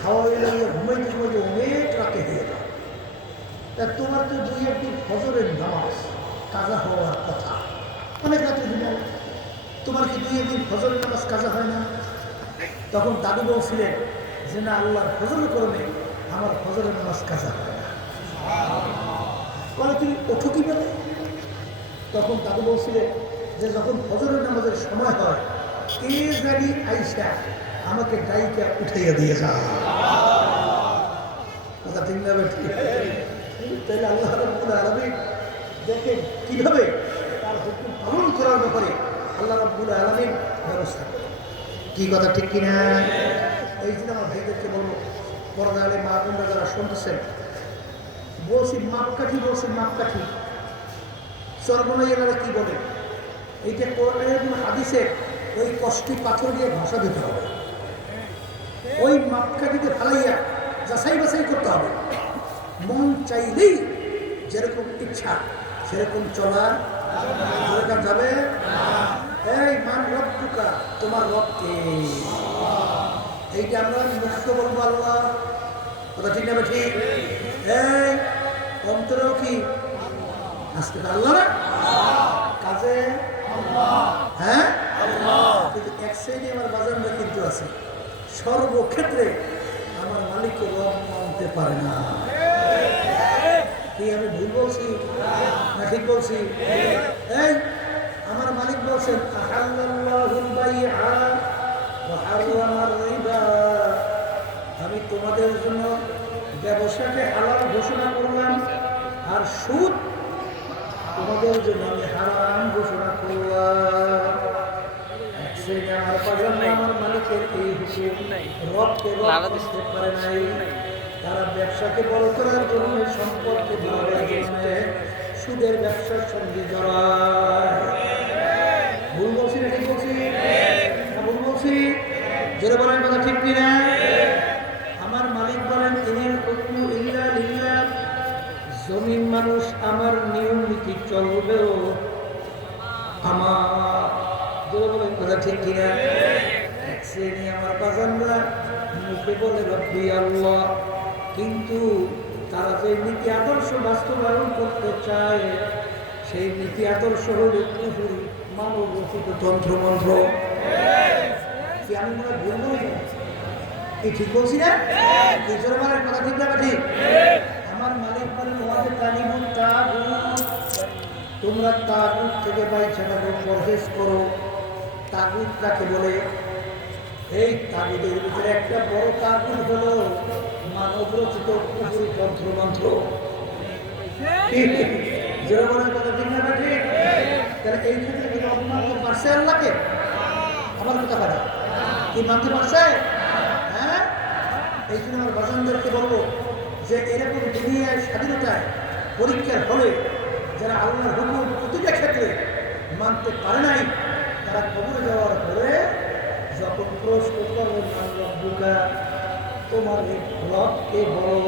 খাওয়াই লাগিয়ে ঘুমাইতে ঘুমাইতে অনেক রাতে হয়ে যায়। তা তোমার তো 2-1 দিন ফজরের নামাজ কাজা হওয়ার কথা, অনেক রাতে ঘুমাও, তোমার কি 2-1 দিন ফজরের নামাজ কাজা হয় না? তখন দাদু বলছিলেন যে না, আল্লাহর ফজরের কারণে আমার ফজরের নামাজ কাজা হয় না। বলে তুমি ওঠো কিভাবে? তখন দাদু বলছিলেন যে যখন ফজরের নামাজের সময় হয়, কে জানি আইসা আমাকে গাড়িটা উঠাইয়া দিয়ে যা। কথা ঠিক না? তাহলে আল্লাহ রাব্বুল আলামিন দেখেন কিভাবে তার হুকুম পালন করার ব্যাপারে আল্লাহ রাব্বুল আলামিন ব্যবস্থা করে। কি কথা ঠিক কিনা? এই জন্য আমার ভাইদেরকে বলবো, পর্দালে মা বোনরা যারা শুনতেছেন, বলছি মাপকাঠি, বলছি মাপকাঠি। সর্বনয়ীরা কি বলে, এইটা কোরআনের এবং হাদিসের ওই কষ্টি পাথর দিয়ে ভাষা দিতে হবে, ওই মাপকাঠিতে ফেলাইয়া যাচাই বাছাই করতে হবে। মন চাইলেই যেরকম ইচ্ছা সেরকম চলা যাবে। এই মান রব্বুকা, তোমার রবকে, এইটা আমরা মুক্ত বলবো আল্লাহ। কথা ঠিক না? ঠিক। এই অন্তরেও কি আজকে আল্লাহ না, কাজে হ্যাঁ কিন্তু এক সাইডে আমার বাজারটা কিন্তু আছে, সর্বক্ষেত্রে আমার মালিককে রব মানতে পারে না। কি আমি ভুল বলছি না ঠিক বলছি? এই আমার মালিক বলছেন আমি তোমাদের জন্য ব্যবসাকে হালাল ঘোষণা করলাম, আর সুদ তোমাদের জন্য আমি হারাম ঘোষণা করলাম। আমার মালিকের এই হুকুম রবকে রব করতে পারে নাই। তারা ব্যবসাকে বড় করার জন্য, সম্পদকে বাড়ানোর জন্য সুদের ব্যবসার সঙ্গে জড়ায়। ভুল বলছি না ঠিক বলছি? ভুল বলছি? জোরে বলেন কথা ঠিক কিনা? আমার মালিক বলেন ইনিল হুকমু ইল্লা লিল্লাহ, জমিন মানুষ আমার নিয়ম নীতি চলবেও আমার। জোরে বলেন কথা ঠিক কিনা? এক শ্রেণী আমার বাজানরা মুখে বলে রব্বি আল্লাহ, কিন্তু তারা যে নীতি আদর্শ বাস্তবায়ন করতে চায় সেই নীতি আদর্শ হল কুফর, মানব রচিত তন্ত্রমন্ত্র। কি আমি মনে ভুল বলি? এই ঠিক বলছি না? এই জোরে বলেন কথা ঠিক না ঠিক? আমার মালিক বলেন ওয়াজে তালিবুন তাগুত, তোমরা তাগুত থেকে বাইচা থাকো, পরহেজ করো। তাগুত কাকে বলে? এই তাগুতের ভিতরে একটা বড় তাগুত হলো মানব রচিত কুফরি তন্ত্রমন্ত্র। জনগণের কথা ঠিক না ঠিক? তাহলে এই ক্ষেত্রে কি মানতে পারছে আল্লাহকে? আমার কথা পারে কি মানতে পারছে? হ্যাঁ, এই জন্য আমার বাজানদেরকে বলবো যে এরকম দুনিয়ায় স্বাধীনতায় পরীক্ষার হলে যারা আল্লাহর হুকুম প্রতিটা ক্ষেত্রে মানতে পারে নাই, তারা কবরে যাওয়ার পরে যখন প্রশ্ন করবে মান রব্বুকা, তোমার রবকে বলো,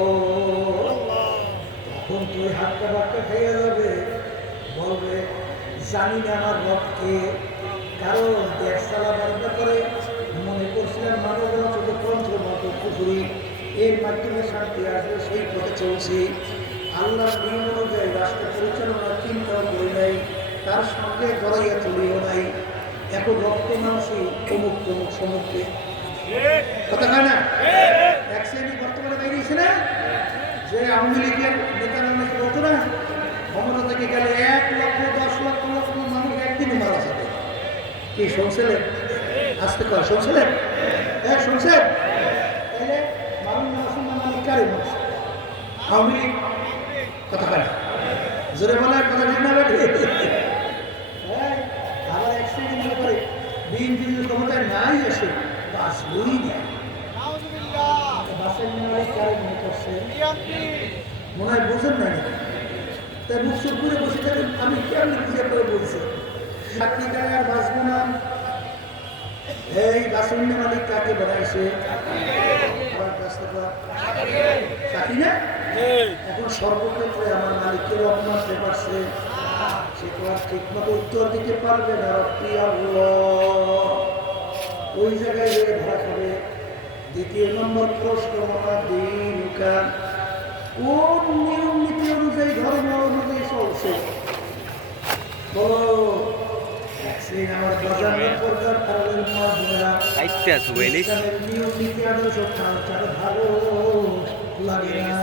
তখন তুই হাতটা বাক্কা খাইয়া যাবে, বলবে জানি না আমার রবকে। কারণ দেশ চালাবার ব্যাপারে মনে করছিলেন মানবরা ছোট তন্ত্র মতো পুকুরি, এর মাধ্যমে শান্তি আসবে, সেই পথে চলছি। আল্লাহর নিয়ম অনুযায়ী রাষ্ট্র পরিচালনার চিন্তাও করি নাই, তার সঙ্গে গড়াইয়া চলিও নাই। এখন রক্ত মানুষই অমুক তমুক সমুখে কথা কয় না? এক শ্রেণী বর্তমানে বেরিয়েছে না যে আওয়ামী লীগের নেতারা নাকি বলতো না, ক্ষমতা থেকে গেলে 1 লক্ষ 10 লক্ষ মানুষ একদিনে মারা যাবে। কি শুনছিলেন? আজকে কয় শুনছিলেন? হ্যাঁ শুনছেন? তাহলে মানুষ কারে মানুষ আওয়ামী লীগ কথা কয় না? জোরে বলার কথা ঠিক না? হ্যাঁ, আবার এক শ্রেণী মনে করে বিএনপি যদি ক্ষমতায় নাই আসে বাঁচবই না। বাসের মনে কারে মনে করছে মনে হয় বোঝেন না, তাই মুখ চুপ করে বসে থাকেন। আমি কেমন খুঁজে করে বলছি চাকরি টাকার বাঁচবো না। এই বাসের মালিক কাকে বানাইছে? চাকরি না? এখন সর্বক্ষেত্রে আমার মালিককে রব মানতে পারছে, সে তো আর ঠিক মতো উত্তর দিতে পারবে না। রব্বি আল্লাহ, ওই জায়গায় ধরা খাবে। দ্বিতীয় নম্বর প্রশ্ন, দিনুকা, কোন নিয়ম নীতি অনুযায়ী ধর্ম অনুযায়ী চলছে? বলো। আমার বাজার পর্দার কারণের নিয়ম নীতি আদর্শ কালচার ভালো লাগে না।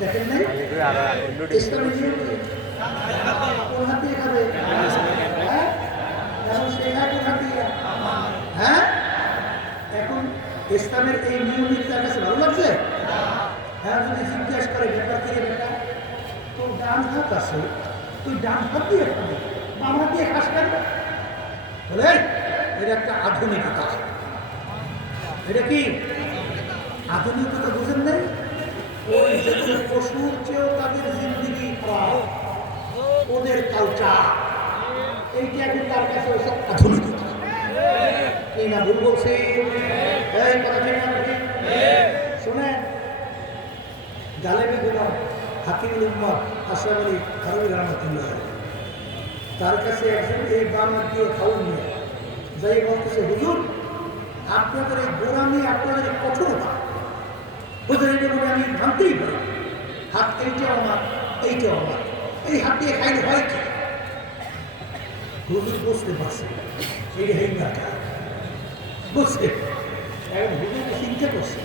দেখেন নাই ইসলামী নিয়ম কোন হাত দিয়ে খাবে? হ্যাঁ, এখন ইসলামের এই নিয়ম নীতি তার কাছে ভালো লাগছে? হ্যাঁ, যদি জিজ্ঞেস করে ব্যাপার থেকে ব্যাপার, তোর ডান হাত আছে, তুই ডান হাত দিয়ে খাবি, বাম হাত দিয়ে খাস কেন? বলে এটা একটা আধুনিকতা। এটা কি আধুনিকতা? বুঝেন নাই? ওই যে পশুর চেয়েও তাদের জিন্দিগি প্রায়, ওদের কালচার, এইটা এখন তার কাছে ওইসব আধুনিকতা। এই না ভুল বলছি? শোনেন, জালেবি গোলাম হাকিমুল উম্মত আশরাফ আলী থানভী রহমাতুল্লাহ, তার কাছে একজন এই বাম দিয়ে খাওয়ান নিয়ে যাই বলতেছে, হুজুর আপনাদের এই গোলামি, আপনাদের এই কঠোরতা, হুজুর এটা বলে আমি ভাবতেই পারি, হাত এইটাও আমার, এইটাও আমার, এই হাত দিয়ে খাইলে হয় কি? হুজুর বুঝতে পারছে এইটা হেইমাটা বুঝছে। এখন হুজুরকে চিন্তা করছে,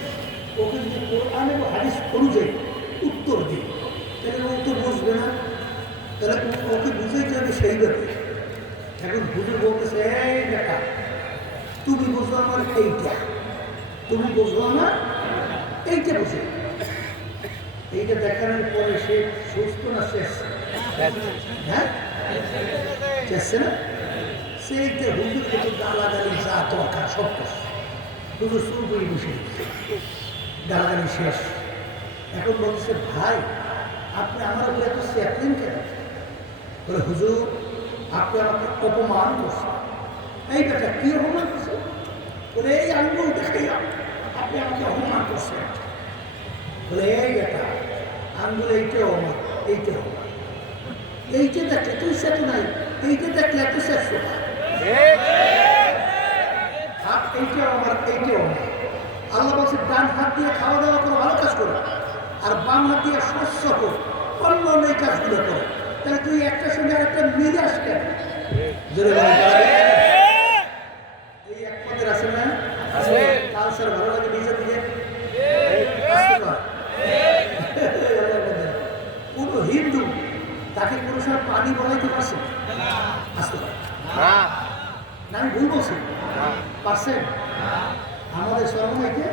ওকে যদি কোরআন এবং হাদিস অনুযায়ী উত্তর দিই তাহলে ও তো বুঝবে না, তাহলে ওকে বুঝাইতে হবে সেইভাবে। এখন হুজুর বলতেছে, এই বেটা তুমি বুঝো আমার এইটা, তুমি বুঝো আমার এইটা, বুঝে এইটা দেখানোর পরে সে সুস্থ না শেষ? হ্যাঁ, চেষ্টা না? সেইটা হুজুর কিন্তু গালাগালি যা দরকার সব করছে, হুজুর শুরু করে বসে গালাগালি শেষ। এখন বলছে, ভাই আপনি আমার উপরে এত চেপলেন কেন? বলে, হুজুর আপনি আমাকে অপমান করছেন। এই বেটা কি অপমান করছে? বলে, এই আঙ্গুল দেখাইয়া আপনি আমাকে অপমান করছেন। বলে, এই বেটা আঙ্গুল এইটাও আমার, এইটাও আমার, এইটা দেখলে তুই সেতু নাই, এইটা দেখলে এত শেষ না, এইটাও আমার, এইটাও আমার। আল্লাহ বলছে ডান হাত দিয়ে খাওয়া দাওয়া করে ভালো কাজ করো, আর বাম হাত দিয়ে শস্য করো, অন্য অন্য এই কাজগুলো করো। তাহলে তুই একটা সঙ্গে একটা মিলে আসবে। এই এক পদের আছে না? কালচার ভালো লাগে নিজে দিকে। কোন হিন্দু তাকে কোনো সময় পানি বলাইতে পারছে? আসতে পারে না, আমি ভুল বলছি? পারছেন? আমাদের সরমাইতে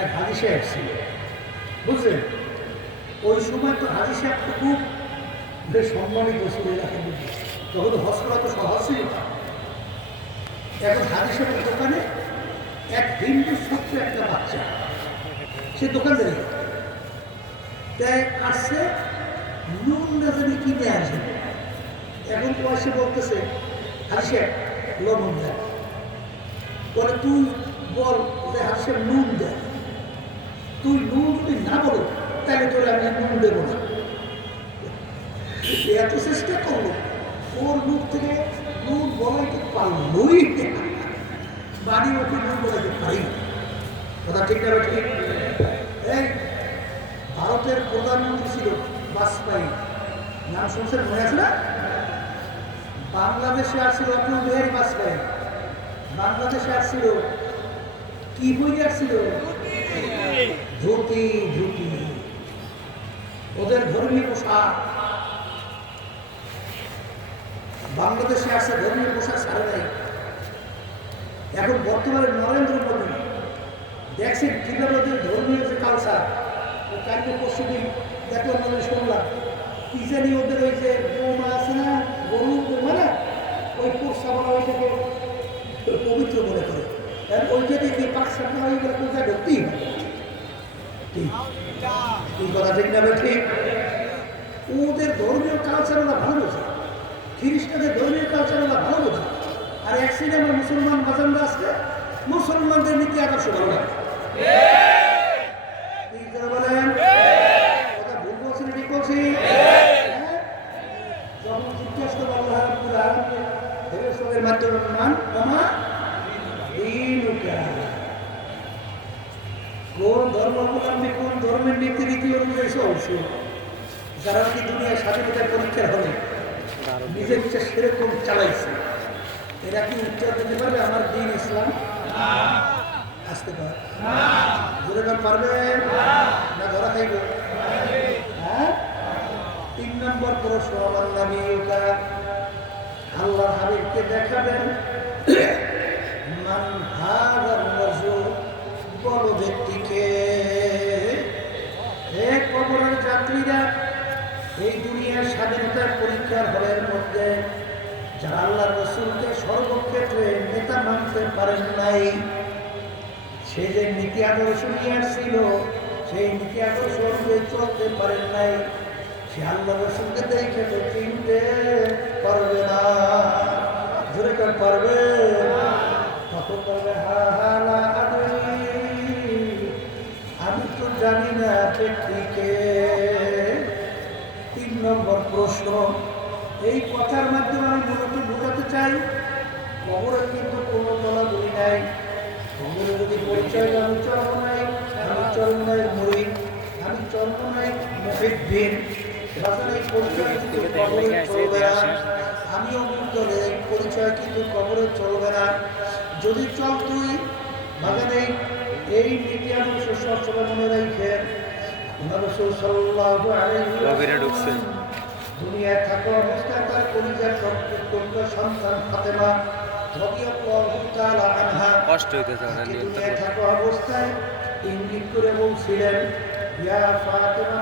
এক হাজি সাহেব ছিল, বুঝলেন? ওই সময় তো হাজি সাহেব তো খুব বেশ সম্মানিত ছিল এলাকার মধ্যে, তখন হজ করা তো সহজ ছিল। এখন হাজি সাহেবের দোকানে এক হিন্দু ছোট্ট একটা বাচ্চা, সে দোকানদারি তাই আসছে, নুন না জানি কিনে আসে। এখন পয়সা বলতেছে, হাজি সাহেব লবণ দেয়। বলে, তুই বল যে হাজি সাহেব নুন দেয়। তুই নুন যদি না বলো তাহলে তোর আমি নুন দেবো না। এত চেষ্টা করলো, ওর মুখ থেকে নুন বলাইতে পারলই বাড়ি ওকে নুন বলাইতে পারি। কথা ঠিক না? ঠিক। এই ভারতের প্রধানমন্ত্রী ছিল বাজপেয়ী, নাম শুনছেন? মনে আছে না? বাংলাদেশে আসছিল অটল বিহারী বাজপেয়ী, বাংলাদেশে আসছিল কি বই আসছিল? ধুতি। ধুতি ওদের ধর্মীয় পোশাক। বাংলাদেশে আসে ধর্মীয় পোশাক ছাড়ে নাই। এখন বর্তমানে নরেন্দ্র মোদী দেখছেন কিভাবে ওদের ধর্মীয় যে কালচার, ও কালকে পরশুদিন দেখলাম, মানে শুনলাম কি জানি ওদের ওই যে বৌমা আছে না, গরু বৌমা না, ওই পোষাবলা ওইটাকে পবিত্র মনে করে, ওইটা দেখে পাকসাপ না ওই করে পূজা করতেই হবে। এই কথা ঠিক না? ঠিক। ওদের ধর্মীয় কালচার ওরা ভালো বোঝে, খ্রিস্টানদের ধর্মীয় কালচার ওরা ভালো বোঝে। আর এক সাইডে আমরা মুসলমান বাজানরা আসলে মুসলমানদের নীতি আদর্শ ভালো লাগে। বলেন কথা ভুল বলছি, ঠিক বলছি? মান ওমা দীনুকা। কোন ধর্মাবলম্বী কোন ধর্মের নীতি অনুযায়ী চলছে, যারা কি দুনিয়ার স্বাধীনতার পরীক্ষার হলে নিজের ইচ্ছা সেরকম চালাইছে, এরা কি উত্তর দিতে পারবে আমার দিন ইসলাম? আসতে পারে জোরে পারবে না ধরা খাইব? হ্যাঁ। 3 নম্বর প্রশ্ন, আমার নবী আল্লাহর হাবিবকে দেখাবেন মান হাদার রাজুল, বলো ব্যক্তিকে। হে কবরের যাত্রীরা, এই দুনিয়ার স্বাধীনতার পরীক্ষার হলের মধ্যে যারা আল্লাহ রসুলকে সর্বক্ষেত্রে নেতা মানতে পারেন নাই, সে যে নীতি আদর্শ নিয়ে আসছিল সেই নীতি আদর্শ অনুযায়ী চলতে পারেন নাই, সে আল্লাহ রসুলকে দেখে তো চিনতে পারবে না। জোরে কার পারবে? তখন বলবে হা হা লা আদরি, আমি তো জানি না ব্যক্তিকে। 3 নম্বর প্রশ্ন, এই কথার মাধ্যমে আমি মূলত বোঝাতে চাই কবরে কিন্তু কোনো দলাদলি নাই। কবরে যদি পরিচয় আমি চরমনাই, আমি চরমনাই মুরিদ, আমি চরমনাই মুহিদ্দিন, এই পরিচয় কিন্তু কবরে চলবে না। আমিও মুক্তলে পরিচয় কিন্তু কবরে চলবে না। যদি চল তুই বাগানে এই নীতি আদর্শ সবসময় মনে রাখেন। রাসূল সাল্লাল্লাহু আলাইহি ওয়াসাল্লাম দুনিয়ায় থাকা অবস্থায় তার পরিচয় সত্য সন্তান ফাতেমা রাদিয়াল্লাহু তাআলা আনহা কষ্ট হইতেছে না দুনিয়ায় থাকা অবস্থায় ইঙ্গিত করে বলছিলেন, ইয়া ফাতেমা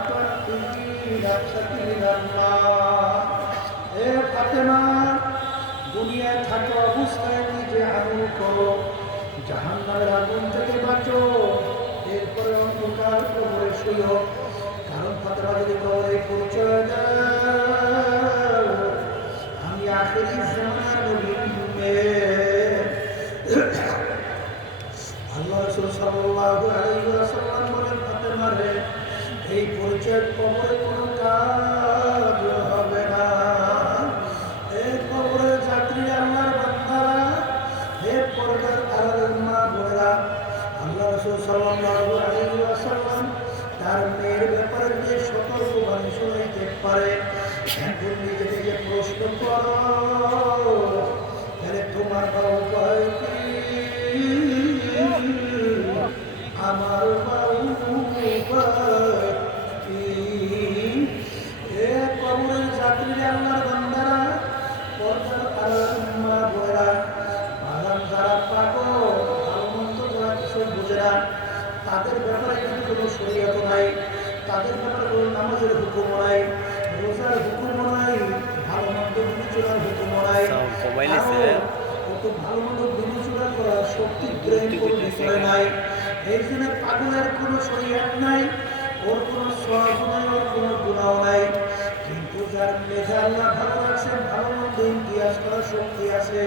তুই নাফসাকি লিল্লাহ, হে ফাতেমা দুনিয়ায় থাকা অবস্থায় নিজে আমল করো, জাহান্নামের আগুন থেকে বাঁচো, এরপরে অন্ধকার কবরে শুয়ো। কারণ ফাতেমা যদি কবরে পরিচয় দাও, আমি আখেরি জামানার নবীর মেয়ে। আল্লাহ রাসূল সাল্লাল্লাহু আলাইহি ওয়াসাল্লাম বলেন, ফাতেমা রে, এই পরিচয় কবরে কোনো কাজ হবে না। এই কবরের যাত্রী আল্লাহর বান্দারা, হে পর্দার আড়ালের মা বোনেরা, আল্লাহ রাসূল সাল্লাল্লাহু আলাইহি ওয়াসাল্লাম তার মেয়ের ব্যাপারে যে সতর্কবাণী শোনাইতে পারে, এখন নিজে নিজে প্রশ্ন করো, তাহলে তোমার উপায় কি? আমার উপায় কি? এ কবরের যাত্রীরা আল্লাহর বান্দারা, পর্দার আড়ালের মা বোনেরা, বাগান যারা পাগল, ভালো মন্দ যারা কিছু বুঝে না, তাদের ব্যাপারে কিন্তু কোনো শরীয়ত নাই, তাদের ব্যাপারে কোনো নামাজের হুকুম নাই, রোজার হুকুম নাই, ভালো মন্দ বিবেচনার হুকুম নাই। কত ভালো মন্দ বিবেচনা করার শক্তি ব্রেন করে নাই। এই জন্য পাগলের কোনো শরীয়ত নাই, ওর কোনো সওয়াব নাই, ওর কোনো গুনাহ নাই। কিন্তু যার মেধা আল্লাহ ভালো রাখছেন, ভালো মন্দ ইতিহাস করার শক্তি আছে,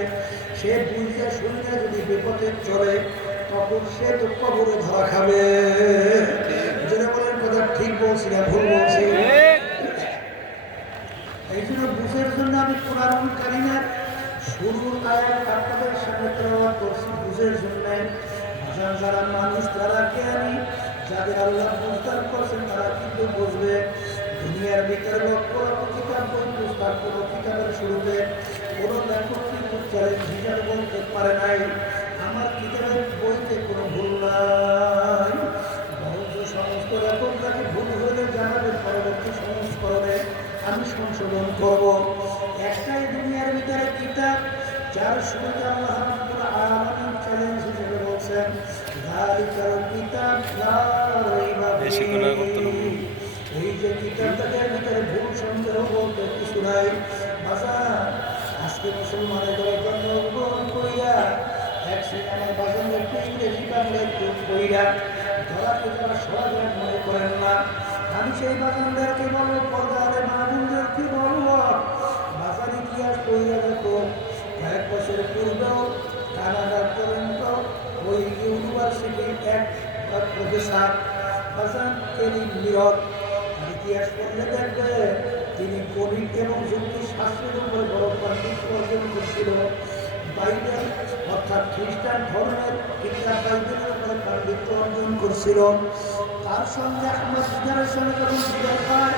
সে বুঝে শুনে যদি বিপদে চলে, তখন সে তো কবরে ধরা খাবে। যেটা বলেন কথা ঠিক বলছি না ভুল বলছি? এই জন্য বুঝের জন্য আমি কোরআন কারীমের শুরুর আয়াত আপনাদের সামনে তেলাওয়াত করছি বুঝের জন্য। যারা মানুষ, যারা জ্ঞানী, যাদের আল্লাহ বুঝদান করছেন, তারা কিন্তু বুঝবে। দুনিয়ার ভিতরে লক্ষ লক্ষ কিতাব বই পুস্তক, কোনো কিতাবের শুরুতে কোনো লেখক কিন্তু চ্যালেঞ্জ হিসাবে বলতে পারে নাই আমার কিতাবের বইতে কোনো ভুল নাই। বরঞ্চ সমস্ত লেখকটাকে ভুল হলে জানাবে, পরবর্তী সংস্করণে আমি সংশোধন করব। একটাই দুনিয়ার ভিতরে কিতাব যার শুরুতে আল্লাহ রাব্বুল আলামিন চ্যালেঞ্জ হিসেবে বলছেন, যালিকাল কিতাব লা রাইবা ফীহি। এই যে কিতাবটার ভিতরে ভুল সন্দেহ বলতে কিছু নাই। বাজার আজকে মুসলমানের দলের জন্মগ্রহণ করিয়া এক সিনেমার বাজানের ইংরেজি বাংলা একটু করিয়া ধরাকে যারা সরাসরি মনে করেন না, আমি সেই বাজানদেরকে বলবো, পর্দারে মাহবুবদেরকে বলবো, বাজার ইতিহাস করিয়া দেখো। কয়েক বছর পূর্বেও কানাডার টরন্টো ওই ইউনিভার্সিটির এক প্রফেসর বাজান কেলি মিরর, ইতিহাস পড়লে দেখবে তিনি গণিত এবং যুক্তি শাস্ত্রের উপরে বড় পাণ্ডিত্য অর্জন করছিল। বাইবেল অর্থাৎ খ্রিস্টান ধর্মের কিতাব বাইবেলের উপরে পাণ্ডিত্য অর্জন করছিল। তার সঙ্গে আহমদ দিদারের সঙ্গে যখন দিদার পায়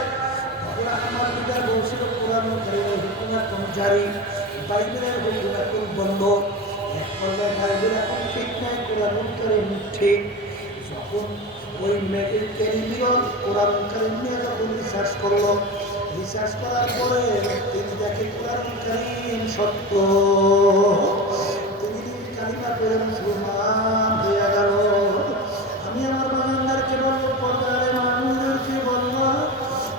তখন আহমদ দিদার বলছিল কোরআন কারীমের হুকুমাতুন জারি, বাইবেলের হুকুমাতুন বন্ধ। এক পর্যায়ে বাইবেল এখন ঠিক নাই, কোরআন কারীম ঠিক। যখন ওই ক্যারিবিয়ন কোরআন কারীম নিয়ে যখন রিসার্চ করলো, রিসার্চ করার পরে তিনি দেখে কোরআন কারীম সত্য। তিনি কালিমা করে মুসলমান হয়ে গেল। আমি আমার বাগানদারকে বলবো, পর্দার মানুষদেরকে বলবো,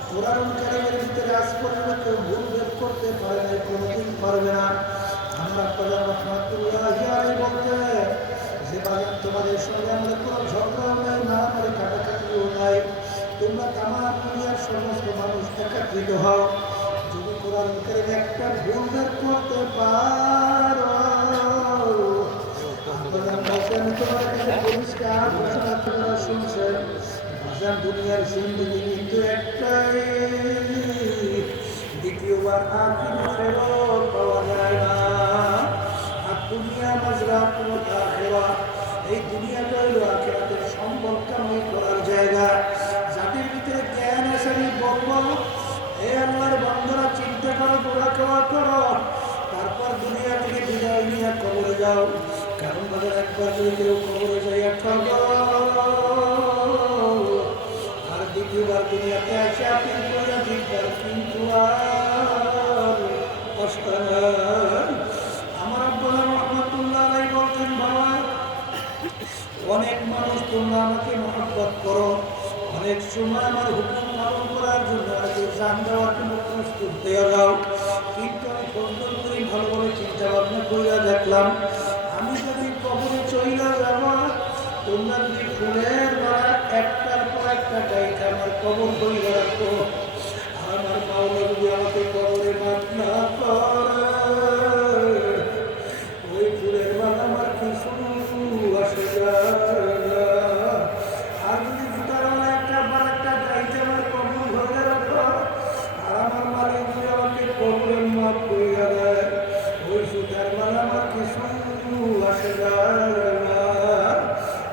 কোরআন কারীমের ভিতরে আজ পর্যন্ত কেউ ভুল বের করতে পারে না, কোনোদিন পারবে না। আমরা প্রধান রহমাতুল্লাহি আলাইহি বলতে যে বাগান তোমাদের সঙ্গে আমাদের কোনো ঝগড়াও নাই, না আমাদের কাটাকাটিও নাই, তোমরা তামাম দুনিয়ার সমস্ত মানুষ একত্রিত হও, যদি কোরআন কারীমে একটা ভুল বের করতে পারো, আমি তোমার কাছে পরিষ্কার ঘোষণা তোমরা শুনছেন, বাজার দুনিয়ার জিন্দেগি কিন্তু একটাই, দ্বিতীয়বার আর কিন্তু ফেরত পাওয়া যায় না। আর দুনিয়া মাজরাতুল আখিরা, এই দুনিয়াটা হলো আখিরাতের সম্পদ কামাই করার জায়গা। যাদের ভিতরে জ্ঞান আছে আমি বলবো, হে আল্লাহর বান্দারা চিন্তা করো, দোয়া করো, তারপর দুনিয়া থেকে বিদায় নিয়ে কবরে যাও। কারণ তাদের একবার যদি কেউ কবরে যাইয়া ঠকো আর দ্বিতীয়বার দুনিয়াতে আসে আপনি ঠিকবার কিন্তু আর কষ্ট নাই। আমার আব্বা রহমাতুল্লাহ আলাইহি বলতেন, বাবা অনেক মানুষ তোমরা আমাকে মহব্বত করো, অনেক সময় আমার হুকুম পালন করার জন্য আগে জান দেওয়ার জন্য প্রস্তুত হয়ে যাও, কিন্তু আমি প্রস্তুত করি ভালোভাবে চিন্তা ভাবনা করিয়া দেখলাম, আমি যদি কবরে চইলা যাব, তোমরা যদি ফুলের মালা একটার পর একটা গাইতে আমার কবর করিয়া রাখো, আমার মাওলা যদি আমাকে কবরে মাফ না করে, ওই ফুলের মালা আমার কিছু আসে যায় না। আর যদি জুতার মালা একটা বার একটা গাইতে আমার কবর ধরে রাখো, আর আমার মালিক যদি আমাকে কবরে মাফ করিয়া দেয়, ওই জুতার মালা আমার কিছু আসে যায় না।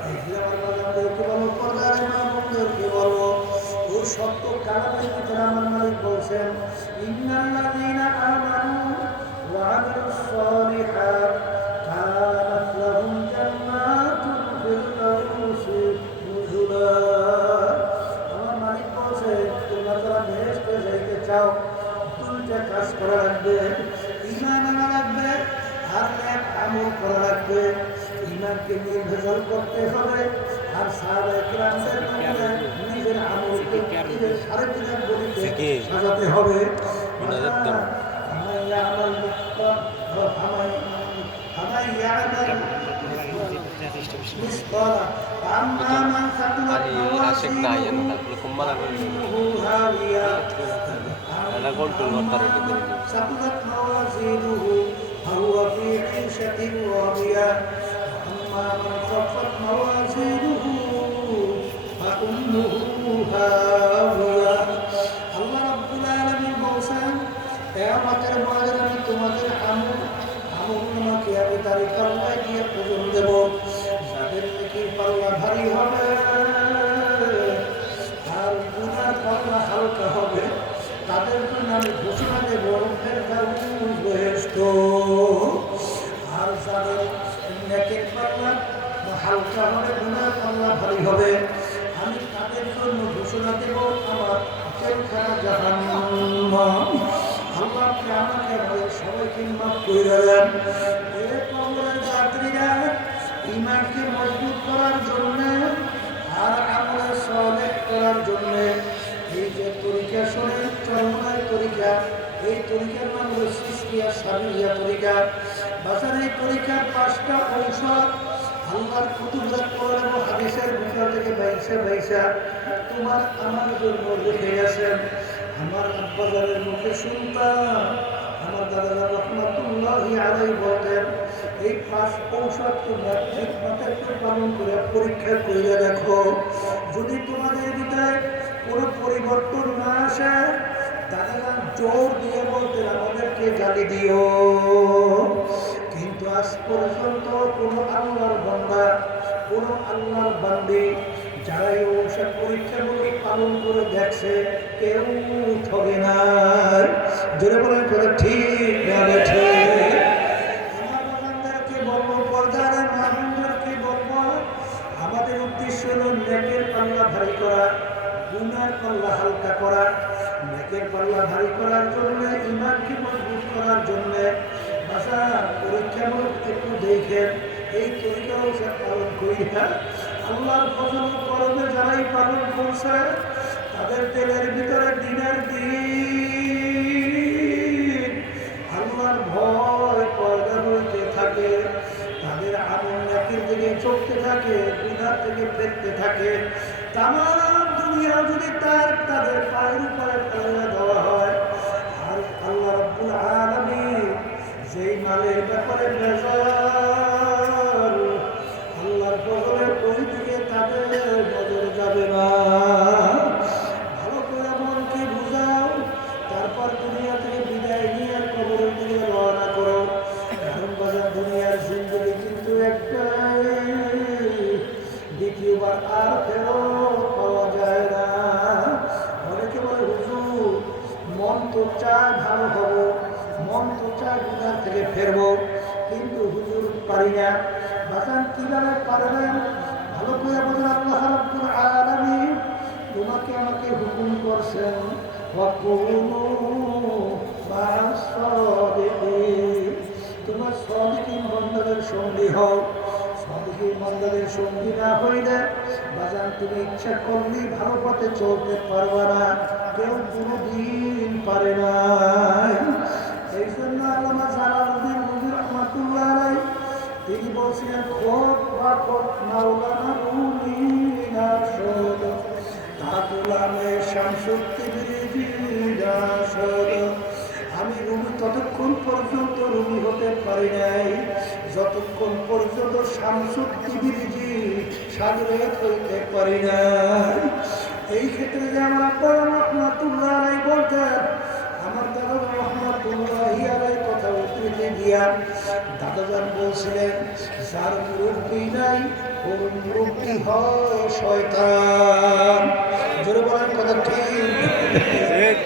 এই যে আমার বাজারদেরকে বলো, পর্দার মা বোনদেরকে বলো, ওই সত্য কালামের ভিতরে আমার মালিক বলছেন, ইন্নাল্লাযীনা আমানু ওয়া আমিলুস সালিহাত কানাত লাহুম জান্নাতুল ফিরদাউসি নুজুলা। আমার মালিক বলছে, তোমরা যারা বেহেশতে যাইতে চাও, দুইটা কাজ করা লাগবে, ঈমান আনা লাগবে আর নেক আমল করা লাগবে। ঈমানকে নির্ভেজাল করতে হবে, আর সাহাবায়ে কিরামদের মধ্যে নিজের আমলকে নিজের শারীরিক বডিতে সাজাতে হবে। ثقلت موازينه فهو في عيشة راضية وأما من خفت موازينه فأمه هاوية। আল্লাহ রাব্বুল আলামিন বলেন, কিয়ামতের ময়দানে আমি তোমাদের আমলনামাকে আমি তারই পাল্লায় দিয়ে ওজন দেব, যাদের নেকির পাল্লা ভারী হবে আর গুনার পাল্লা হালকা হবে, তাদের জন্য আমি ঘোষণা দেব বেহেশত। আর যাদের নেকের পাল্লা হালকা হবে, গুনার পাল্লা ভারী হবে, আমি তাদের জন্য ঘোষণা দেব আমার জেলখানা জাহান্নাম। আল্লাহ আপনি আমাকে আমাদের সবাইকে মাফ করে দেন। এ কবরের যাত্রীরা ঈমানকে মজবুত করার জন্য আর আমলে সালেহ করার জন্য এই যে তরিকা শোনে, চরমায় তরিকা, এই তরিকার নাম হলো সিসকিয়া সাবিয়া তরিকা। বাজার এই তরিকার 5টা ঔষধ আল্লাহর কুতুবজাত কোরআন এবং হাদিসের ভিতর থেকে বাইসা তোমার আমার জন্য রেখে গেছেন। আমার আব্বাজারের মুখে শুনতাম, আমার দাদা রহমাতুল্লাহি আলাইহি বলতেন, এই 5 ঔষধ তোমরা ঠিকমতো একটু পালন করে পরীক্ষা করে দেখো, যদি তোমাদের ভিতরে কোনো পরিবর্তন না আসে, দাদারা জোর দিয়ে বলতেন আমাদেরকে গালি দিও, কিন্তু আজ পর্যন্ত কোনো আল্লাহর বান্দা, কোনো আল্লাহর বান্দি যারা এই ঔষধ পরীক্ষাগুলো পালন করে দেখছে কেউ ঠকে নাই। জোরে বলেন করে ঠিক না বেঠে? আমার বাবাদেরকে বলবো, পর্দার মাহবুবদেরকে বলবো, আমাদের উদ্দেশ্য হলো নেকের পাল্লা ভারী করা, গুনার পাল্লা হালকা করা। নেকের পাল্লা ভারী করার জন্য, ঈমানকে মজবুত করার জন্য পরীক্ষামূলক একটু দেখেন এই তরিকা ঔষধ পালন করি না। আল্লাহর ফজল করবে যারাই পালন করছে তাদের তেলের ভিতরে দিনের দিন আল্লাহর ভয় পয়দা হইতে থাকে, তাদের আমল নেকির দিকে চলতে থাকে, গুনাহ থেকে ফিরতে থাকে। তামাম দুনিয়া যদি তাদের পায়ের উপরে ফেলে দেওয়া হয়, আর আল্লাহ রাব্বুল আলামিন যেই মালের ব্যাপারে ভেজাল, আল্লাহর ফজলের ওই দিকে তাদের নজর যাবে না। ভালো করে মনকে বুঝাও, তারপর দুনিয়া থেকে বিদায় নিয়ে কবরের দিকে রওনা করো। কারণ বাজার দুনিয়ার জিন্দগি কিন্তু একটাই, দ্বিতীয়বার আর ফেরত পাওয়া যায় না। অনেকে বলে হুজুর মন তো চায় ভালো হবো, মন তো চায় গুনাহ থেকে ফেরবো, কিন্তু হুজুর পারি না। বাজান কিভাবে পারবেন? ভালো করে বলেন, আল্লাহ রাব্বুল আলামিন তোমাকে আমাকে হুকুম করছেন, ওয়াকুনু মা'আস সাদিকিন, তোমার সাদিকিন বান্দাদের সঙ্গী হও। সাদিকিন বান্দাদের সঙ্গী না হইলে বাজান তুমি ইচ্ছা করলেই ভালো পথে চলতে পারবে না, কেউ কোনোদিন পারে না। এই জন্য আল্লামা জালালউদ্দিন রুমি রাহমাতুল্লাহ আলাইহি তিনি বলছিলেন, খোদ বা খোদ মাওলানা রুমি নাশদ তাকুলামে শামসুত্তিবিরিজিদাশদ। আমি রুমি ততক্ষণ পর্যন্ত রুমি হতে পারি নাই যতক্ষণ পর্যন্ত শামসুত্তিবিরিজি সাগরে হইতে পারি নাই। এই ক্ষেত্রে যে আমার আব্বা রহমাতুল্লাহ আলাইহি বলতেন, আমার দাদা রহমাতুল্লাহি আলাইহি কথা উদ্ধৃতি দিয়া দাদাজান বলছিলেন, যার মুরব্বী নাই ওর মুরব্বী হয় শয়তান। জোরে বলেন কথা ঠিক?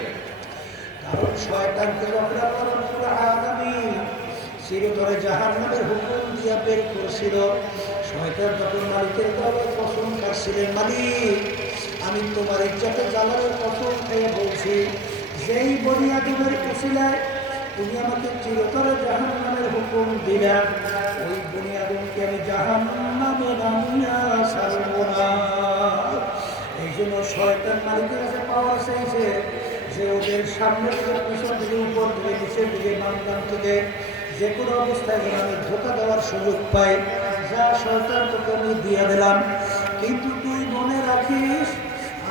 কারণ শয়তানকে যখন আল্লাহ রাব্বুল আলামিন চিরতরে জাহান্নামের হুকুম দিয়া বের করেছিল, শয়তান তখন মালিকের দলে কসম খাচ্ছিলেন, মালিক আমি তোমার ইজ্জতে জালালের কসম খেয়ে বলছি, যেই বনি আদমের উসিলায় তুমি আমাকে চিরতরে জাহান্নামের হুকুম দিলা, ওই বনি আদমকে আমি জাহান্নামে নামিয়া ছাড়ব না। এই জন্য শয়তান মালিকের কাছে পাওয়া চাইছে যে ওদের সামনে থেকে, পিছন থেকে, উপর থেকে, নিচের দিকে, মানকান থেকে যে কোনো অবস্থায় যেন আমি ধোঁকা দেওয়ার সুযোগ পাই, যা শয়তান তোকে আমি দিয়ে দিলাম। কিন্তু তুই মনে রাখিস,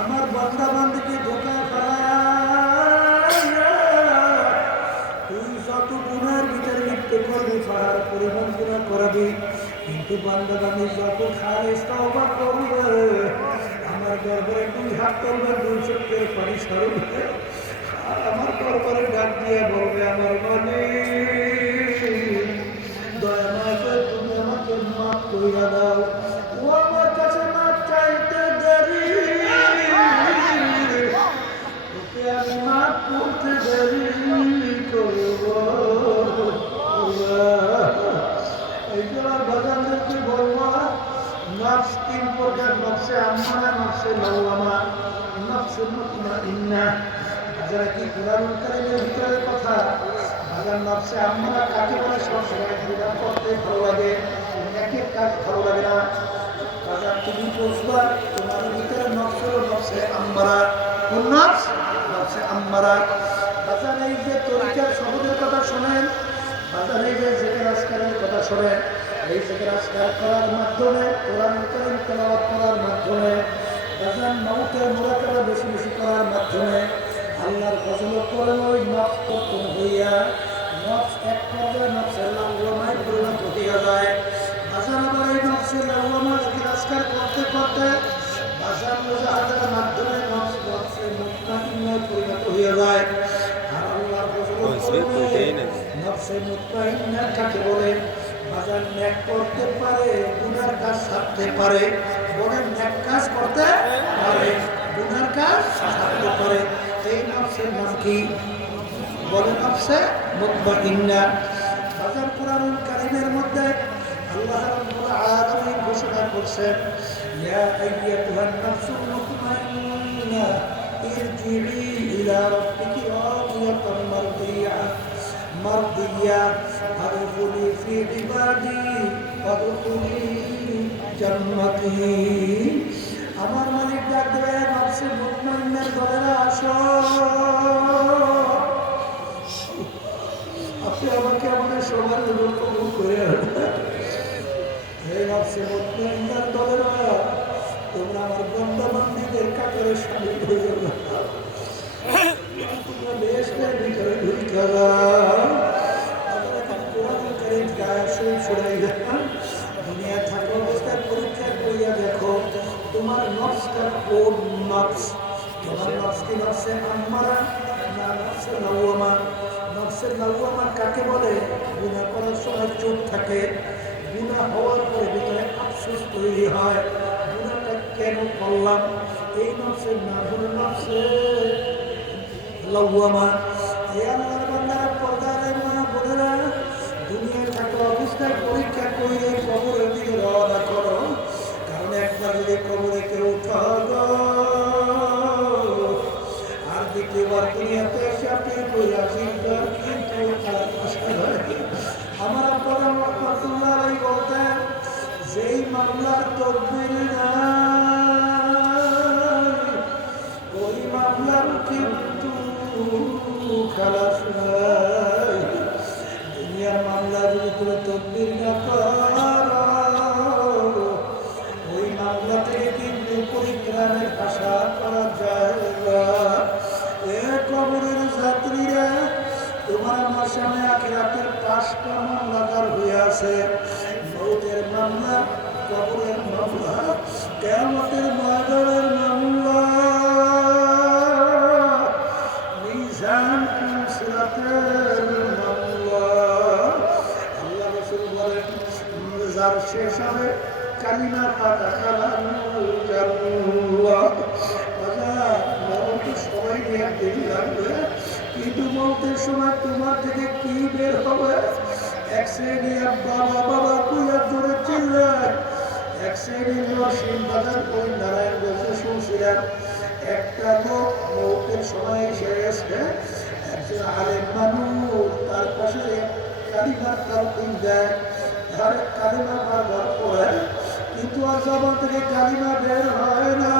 আমার বান্দা বান্দিকে ধোঁকা ফেলায়া তুই যত গুনার ভিতরে লিপ্ত করবি, পাহাড় পরিমাণ গুনাহ করাবি, কিন্তু বান্দা বান্দি যত খালিস তওবা করবে, আমার দরবারে দুই হাত তুলবে, দুই চোখের পানি ছাড়বে, আর আমার দরবারে ডাক দিয়ে বলবে, আমার মালিক দয়া মায়া করে তুমি আমাকে মাফ কইরা দাও। ও আমার কাছে মাফ চাইতে দেরি, ওকে আমি মাফ করতে দেরি করব। এই জন্য বাজানদেরকে বলবো, নফস তিন প্রকার, নফসে আম্মারা, নফসে লাওয়ামা, নফসে মুতমাইন্না। যারা কি কোরআনুল কারীমের ভিতরে কথা বাজার, নফসে আম্মারা কাকে বলে? সবসময় গুনাহ করতে ভালো লাগে, নেকের কাজ ভালো লাগে না। বাজার তুমি বুঝবা তোমার ভিতরে নফস হলো নফসে আম্মারা। কোন নফস? নফসে আম্মারা। বাজার এই যে তরিকার শব্দের কথা শোনেন, বাজার এই যে জিকির আজকারের কথা শোনেন, এই জিকির আজকার করার মাধ্যমে, কোরআনুল কারীম তেলাওয়াত করার মাধ্যমে, বাজার মাউতের মুরাকাবা বেশি বেশি করার মাধ্যমে আল্লাহর ফজল করে ওই নফস পতন হইয়া নফস এক পর্যায়ে নফসের লাওয়ামায় পরিণত হইয়া যায়। বাজার আবার এই নফসের লাওয়ামা জিকির আজকার করতে করতে বাজার মুজাহাদার মাধ্যমে নফসের মুতমাইন্নায় পরিণত হইয়া যায়। আর আল্লাহর ফজল করে নফসে মুতমাইন্না কাকে বলে? বাজার ন্যাক করতে পারে, গুনার কাজ সারতে পারে। বলেন ন্যাক কাজ করতে পারে, গুনার কাজ সারতে পারে। এই নফসের নাম কি? বলেন নফসে মুতমাইন্না। বাজার কোরআনুল কারীমের মধ্যে আল্লাহ রাব্বুল আলামিন ঘোষণা করছেন, ইয়া আইয়াতুহান নাফসুল মুতমাইন্না ইরজিই ইলা রাব্বিকি রাদিয়াতাম মারদিয়া ফাদখুলি ফি ইবাদি ফাদখুলি জান্নাতি। আমার মালিক ডাক দেবে, নফসে মুতমাইন্নার দলেরা আসো। আপনি আমাকে আমাদের সবার লোক কবুল করে আনবেন। এই নফসে মুতমাইন্নার দলেরা, তোমরা আমার বান্দা-বান্দীদের কাতারে শামিল হয়ে যাবে। তোমরা বেহেশতের ভিতরে ঢুকে যাও। আমরা এখন কোরআনুল কারীম গায়ে শুনাই দেন। দুনিয়া থাকা অবস্থায় পরীক্ষা করিয়া দেখো তোমার নফসটা কোন নফস। তোমার নফস কি নফসে আম্মারা না নফসে লাওয়ামা? নফসে লাওয়ামা কাকে বলে? গুনাহ করার সময় চুপ থাকে, গুনাহ হওয়ার পরে ভিতরে আফসোস তৈরি হয়, গুনাহটা কেন করলাম। এই নফসের নাম হলো নফসে লাওয়ামা। এই আল্লাহর বান্দারা, পর্দার মা বোনেরা, দুনিয়ায় থাকা অবস্থায় পরীক্ষা করে কবরের দিকে রওনা করো। কারণ একবার যদি কবরে কেউ উঠাবো আর দ্বিতীয়বার দুনিয়াতে এসে আপনি কইরা চিন্তার কিন্তু আমার আব্বা রহমাতুল্লাহ আলাইহি বলতেন, যেই মামলার তকদির নাই ওই মামলার কিন্তু খালাস নাই। দুনিয়ার মামলা যদি তুমি তকদির না করো, ওই মামলা থেকে কিন্তু পরিত্রাণের আশা করা যায় না। এ কবরের যাত্রীরা, তোমার আমার সামনে আখিরাতের 5টা মামলা দাঁড় হয়ে আছে। মৌতের মামলা, কবরের মামলা, কিয়ামতের ময়দানের মামলা, মিজান সিরাতের মামলা। আল্লাহ রাসূল বলেন, যার শেষ হবে কালিমা পাতা কালামুল জান্নাহ। মরণ তো সবাই নিয়ে একদিন লাগবে, কিন্তু মৌতের সময় তোমার থেকে কি বের হবে? এক শ্রেণী বাবা বাবা কুইয়া ধরে চিল্লায়, এক শ্রেণীর নরসিং বাজার ওই নারায়ণগঞ্জে শুনছিলাম, একটা লোক মৌতের সময় এসে গেছে, একজন আলেম মানুষ, তার পাশে কালিমা তালকিন দেয়, তার কালিমা বারবার পড়ে, কিন্তু আর জবান থেকে কালিমা বের হয় না।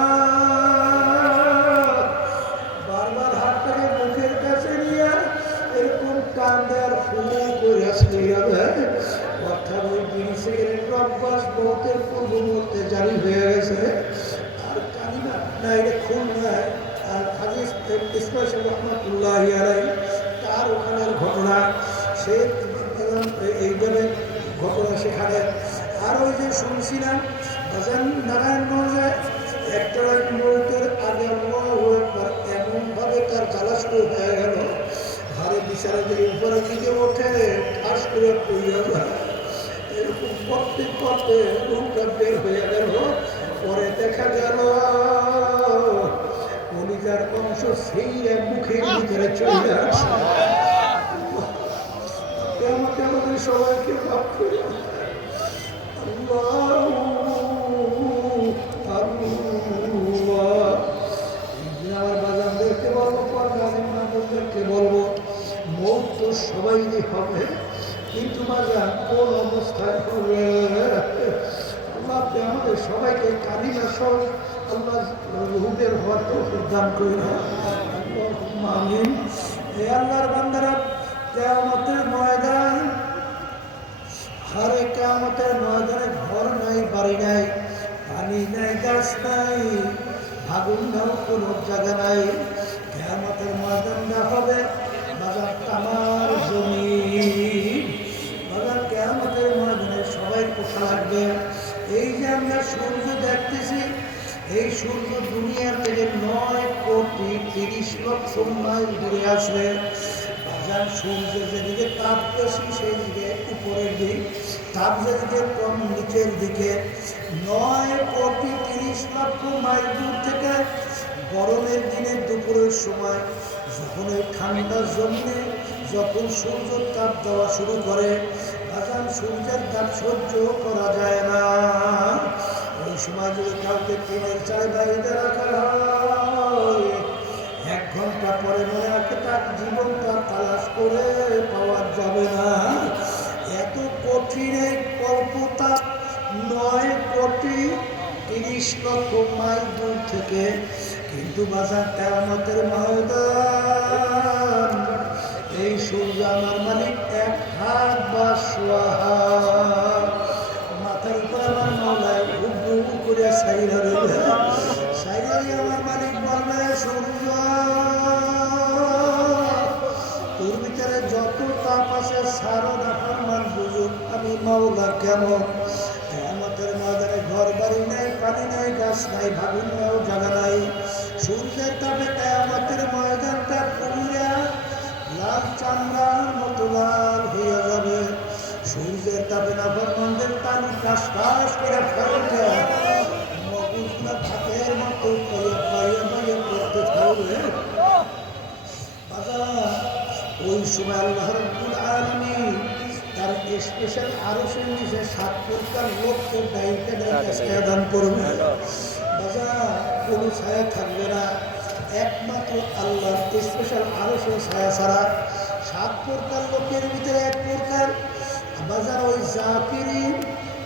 বারবার হাতটাকে মুখের কাছে নিয়ে এরকম কান্দে আর ফুলে করে আসতে হবে। অর্থাৎ ওই বিড়ি সিগারেটের অভ্যাস বহুতের পূর্ব মুহূর্তে জারি হয়ে গেছে। আর কালিমা না, এটা খুন নয়। আর হাজি ইসমাইল রহমাতুল্লাহি আলাইহি তার ওখানের ঘটনা, সে এইভাবে ঘটনা সেখানে। আর ওই যে শুনছিলাম নারায়ণগঞ্জে একটা মৌতের আগে এমনভাবে তার জ্বালা শুরু হয়ে গেল, ঘরে বিছানা থেকে উপরের দিকে ওঠে, ঠাস করে পড়িয়া যায়। এরকম করতে করতে রুমটা বের হয়ে গেল। পরে দেখা গেল কলিজার অংশ সেই মুখের ভিতরে চলে আসে। আমাকে আমাদের সবাইকে মাফ করে আমার বাজানদেরকে বলবো, পর্দাদেরকে বলবো, মৌত তো সবাই হবে, কিন্তু বাজান কোন অবস্থায় হবে? আল্লাহ আমাদের সবাইকে কালিমা সহ আল্লাহ রুহের হওয়ার তৌফিক দান করেন। আমিন। হে আল্লাহর বান্দারা, কিয়ামতের ময়দান, হারে কিয়ামতের ময়দানে ঘর নাই, বাড়ি নাই, পানি নাই, গাছ নাই, আগুন নাও কোনো জায়গা নাই। কিয়ামতের ময়দানটা হবে বাজার তামার জমিন। বাজার কিয়ামতের ময়দানে সবাই কোথা লাগবে? এই যে আমরা সূর্য দেখতেছি, এই সূর্য দুনিয়ার থেকে 9 কোটি 30 লক্ষ মাইল দূরে আসবে। বাজার সূর্যের যেদিকে তাপ বেশি সেই দিকে উপরের দিক, তাপ যেদিকে কম নিচের দিকে। 9,30,00,000 মাইল দূর থেকে গরমের দিনে দুপুরের সময় যখন এই ঠান্ডা জমে, যখন সূর্য তাপ দেওয়া শুরু করে, বাজান সূর্যের তাপ সহ্য করা যায় না। ওই সময় যদি কাউকে ট্রেনের চালে বাইরে রাখা হয়, 1 ঘন্টা পরে মনে রাখে তার জীবনটা তালাশ করে পাওয়া যাবে না। এত কঠিন এই কল্পতাপ 9,30,00,000 মাইল দূর থেকে। কিন্তু বাজার কিয়ামতের ময়দান, এই সূর্য আমার মালিক 1 হাত বা সোয়া হাত মাথার উপর আমার মাওলায় উবু করে সাইরা দেবে। সাইরাই আমার মালিক বলবে, সূর্য তোর ভিতরে যত তাপ আছে সারা দেখার মান বুঝুক আমি মাওলা কেমন। কিয়ামতের ময়দানে ঘর বাড়ি নাই, পানি নাই, গাছ নাই, ভাগুন নাই, জায়গা নাই। সূর্যের তাপে কিয়ামতের ময়দানটা পুরিয়া লাল চামড়ার মতো লাল হইয়া যাবে। সূর্যের তাপে নাফরমানদের টান টাস টাস করে ফেলতে মগুজগুলা ভাতের মতো বাইয়া বাইয়া করতে থাকবে। ওই সময় আল্লাহ রাব্বুল আলামিন তার স্পেশাল আরশের নিচে 7 প্রকার লোককে ডাইকে ডাইকে ছায়া দান করবে। কোনো ছায়া থাকবে না, একমাত্র আল্লাহর স্পেশাল আরশের ছায়া ছাড়া। 7 প্রকার লোকের ভিতরে 1 প্রকার বাজার ওই জাকিরিন,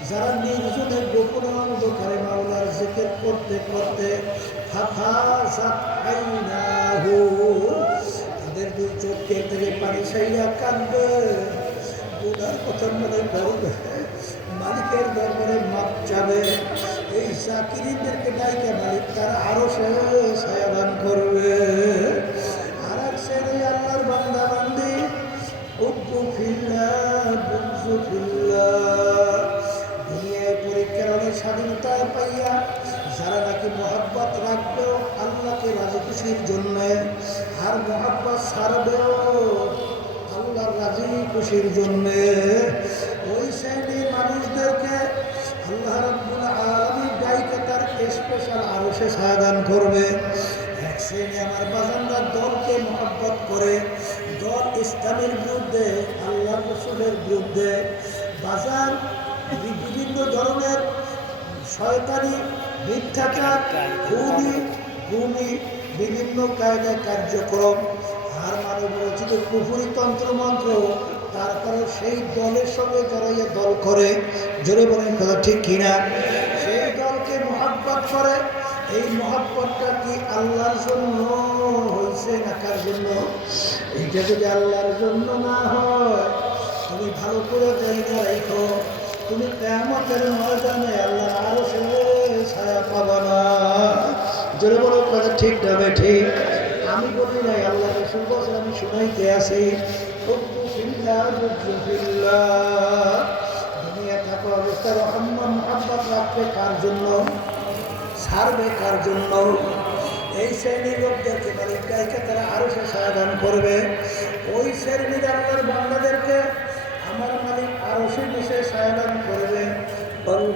যারা নির্জনে গোপনে অন্ধকারে মাওলার জিকির করতে করতে তাদের 2 চোখের থেকে পানি ছাইয়া কাঁদবে, গুনার কথা মনে করবে, মালিকের দরবারে মাপ চাবে। এই জাকিরিনদেরকে ডাইকে মালিক তার আরো ছায়া দান করবে। আর এক শ্রেণী আল্লাহর বান্দা বান্দি, উব্বু ফিল্লাহ বুযু ফিল্লাহ, দুনিয়ায় পরীক্ষার অনেক স্বাধীনতা পাইয়া যারা নাকি মহব্বত রাখবেও আল্লাহকে রাজি খুশির জন্য, আর মহব্বত ছাড়বেও আল্লাহর রাজি খুশির জন্য, ওই শ্রেণীর মানুষদেরকে আল্লাহ রাব্বুল আলামিন ডাইকে তার স্পেশাল আরশে ছায়া দান করবে। এক শ্রেণী আমার বাজানরা দলকে মহব্বত করে, দল ইসলামের বিরুদ্ধে, আল্লাহ রাসূলের বিরুদ্ধে বাজার বিভিন্ন ধরনের শয়তানি, মিথ্যাচার, খুনি, গুমি, বিভিন্ন কায়দায় কার্যক্রম আর মানব রচিত কুফরি তন্ত্রমন্ত্র, তারপরে সেই দলের সঙ্গে জড়াইয়া দল করে, জোরে বলেন কথা ঠিক কিনা, সেই দলকে মহব্বত করে। এই মহব্বতটা কি আল্লাহর জন্য হয়েছে না কার জন্য? এইটা যদি আল্লাহর জন্য না হয়, তুমি ভালো করে জায়গা রাখো, তুমি কিয়ামতের ময়দানে আল্লাহর আরশে ছায়া পাবা না। জোরে বলো কথা ঠিক যাবে ঠিক। আমি বলি নাই, আল্লাহ রাসূল বলেন, আমি শুনাইতে আছি। দুনিয়া থাকা অবস্থায় মহব্বত রাখবে কার জন্য, ছাড়বে কার জন্য? এই শ্রেণীর লোকদেরকে মালিক গায়িকা তারা আরো সে ছায়া দান করবে। ওই শ্রেণীর আল্লাহর বান্দাদেরকে আমার মালিক আরো সে নিচে ছায়া দান করবে।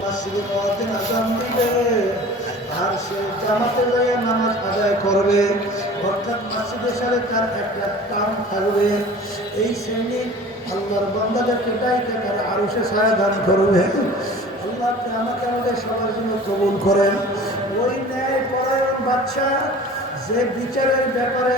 মসজিদে মুয়াজ্জিন আযান দিবে, আর সে জামাতে যাইয়া নামাজ আদায় করবে, অর্থাৎ মসজিদের সাথে তার একটা কাম থাকবে। এই শ্রেণীর আল্লাহর বান্দাদেরকে গায়িকা তারা আরো সে ছায়া দান করবে। আল্লাহ আপনি আমাকে আমাদের সবার জন্য কবুল করেন। ওই ন্যায় পরায়ণ বাদশা যে বিচারের ব্যাপারে